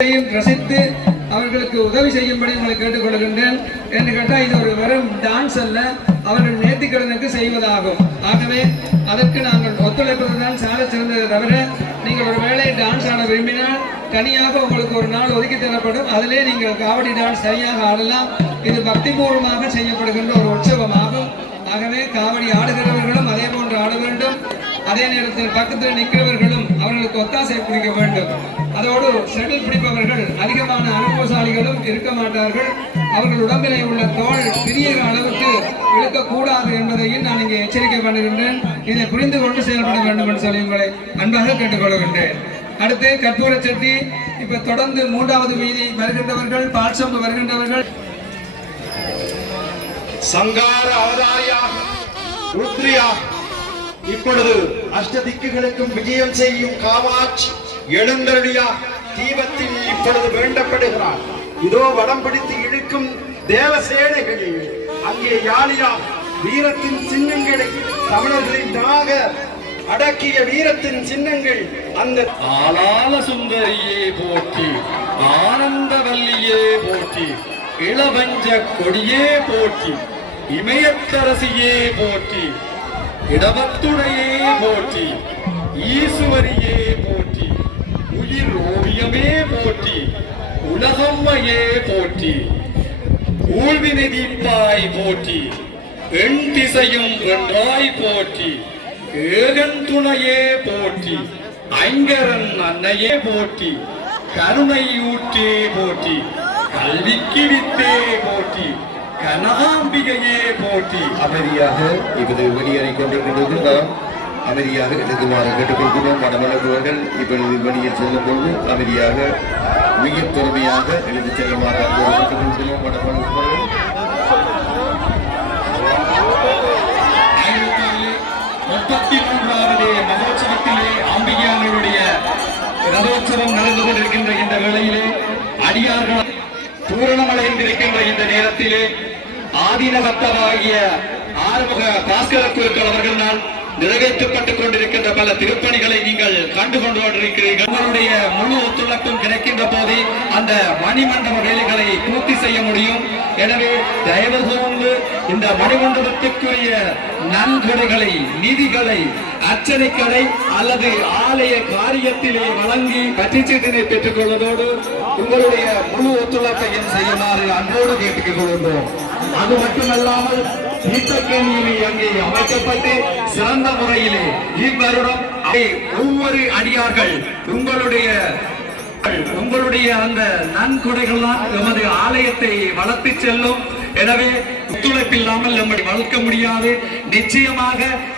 ரசித்து அவர்களுக்கு உதவி செய்யும்படி உங்களை கேட்டுக்கொள்கின்றேன். என்று கேட்டால் இது ஒரு வெறும் டான்ஸ் அல்ல, அவர்கள் நேர்த்திக்கடனுக்கு செய்வதாகும். ஆகவே அதற்கு நாங்கள் ஒத்துழைப்பதுதான் சால சிறந்தது தவிர, நீங்கள் ஒரு வேளை டான்ஸ் ஆட விரும்பினால் தனியாக உங்களுக்கு ஒரு நாள் ஒதுக்கி தரப்படும். அதிலே நீங்கள் காவடி டான்ஸ் தனியாக ஆடலாம். இது பக்திபூர்வமாக செய்யப்படுகின்ற ஒரு உற்சவமாகும். ஆகவே காவடி ஆடுகிறவர்களும் அதே போன்று ஆட வேண்டும். அதே நேரத்தில் பக்கத்தில் நிற்கிறவர்களும் அவர்களுக்கு ஒத்தாசை பிடிக்க வேண்டும். அதோடு செடில் பிடிப்பவர்கள் அதிகமான அனுபவசாலிகளும் இருக்க மாட்டார்கள். அவர்கள் உடம்பிலே உள்ள தோல் பெரிய அளவுக்கு இழுக்கக்கூடாது என்பதையும் நான் இங்கே எச்சரிக்கை பண்ணுகின்றேன். இதை புரிந்து கொண்டு செயல்பட வேண்டும் என்று சொல்லி உங்களை அன்பாக கேட்டுக்கொள்கின்றேன். அடுத்து கற்பூர செட்டி. இப்ப தொடர்ந்து 3வது வீதி வருகின்றவர்கள், பால்சம்பு வருகின்றவர்கள், சங்கார அவதாரியா ருத்ரியா இப்பொழுது அஷ்ட திக்குகளுக்கும் விஜயம் செய்யும் காமாட்சி எழுந்தருளியா தீபத்தில் இப்பொழுது வேண்டப்படுகிறார். இதோ வடம் பிடித்து இழுக்கும் தேவசேனைகளில் அங்கே யாழியா வீரத்தின் சின்னங்களை தமிழர்களின் நாக அடக்கிய வீரத்தின் சின்னங்கள் அந்த ஆளால சுந்தரியே போற்றி, ஆனந்தவல்லியே போற்றி, இளவஞ்ச கொடியே போற்றி, இமயத்தரசியே போற்றி, இடவத்துடையே போற்றி, ஈசுவரியே போற்றி, உயிர் ஓவியமே போற்றி, உலகம்மையே போற்றி, ஊழ்வினை தீப்பாய் போற்றி, எண் திசையும் வென்றாய் போற்றி, ஏகன் துணையே போற்றி, ஐங்கரன் அன்னையே போற்றி, கருணை ஊற்றே போற்றி, கல்விக்கு வித்தே போற்றி, கனகாம்பிகையே போற்றி. அமைதியாக இப்போது வெளியேறிக் கொண்டிருக்கின்றது. நாம் அமைதியாக இருக்குமாறு கேட்டுக்கொள்கிறோம். மனமளவுகள் இப்பொழுது வெளியில் செல்லும் பொழுது அமைதியாக மிக பொறுமையாக எழுதி செல்லுமாறு கேட்டுக்கொள்கிறோம். மனமளவுகள் 33வது மகோற்சவத்திலே அம்பிகையானுடைய ரதோற்சவம் நடந்து கொண்டிருக்கின்ற இந்த வேளையிலே அடியார்கள் பூரணமடைந்திருக்கின்ற இந்த நேரத்திலே ஆதீனவத்தமாகிய ஆறுமுக பாஸ்கர குருக்கள் அவர்களால் நிறைவேற்றப்பட்டுக் கொண்டிருக்கின்ற பல திருப்பணிகளை நீங்கள் கண்டு கொண்டு கொண்டிருக்கிறீர்கள். உங்களுடைய முழு ஒத்துழைப்பும் கிடைக்கின்ற போதே அந்த மணிமண்டப வேலைகளை பூர்த்தி செய்ய முடியும். எனவே தயவு கூர்ந்து இந்த மணிமண்டபத்திற்குரிய நன்கொடைகளை, நிதிகளை, அர்ச்சனைகளை அல்லது ஆலய காரியத்திலே வழங்கி பற்றிச்சீட்டினை பெற்றுக் கொள்வதோடு உங்களுடைய முழு ஒத்துழைப்பையும் செய்யுமாறு அன்போடு கேட்டுக் கொள்கின்றோம். அது மட்டுமல்லாமல் தீர்த்தக்கேணியிலே அங்கே அமைக்கப்பட்டு சிறந்த முறையிலே இவ்வருடம் ஒவ்வொரு அடியார்கள் உங்களுடைய அந்த நன்கொடைகள் தான் எமது ஆலயத்தை வளர்த்து செல்லும். எனவே ஒத்துழைப்பில்லாமல் நம்மை வளர்க்க முடியாது. நிச்சயமாக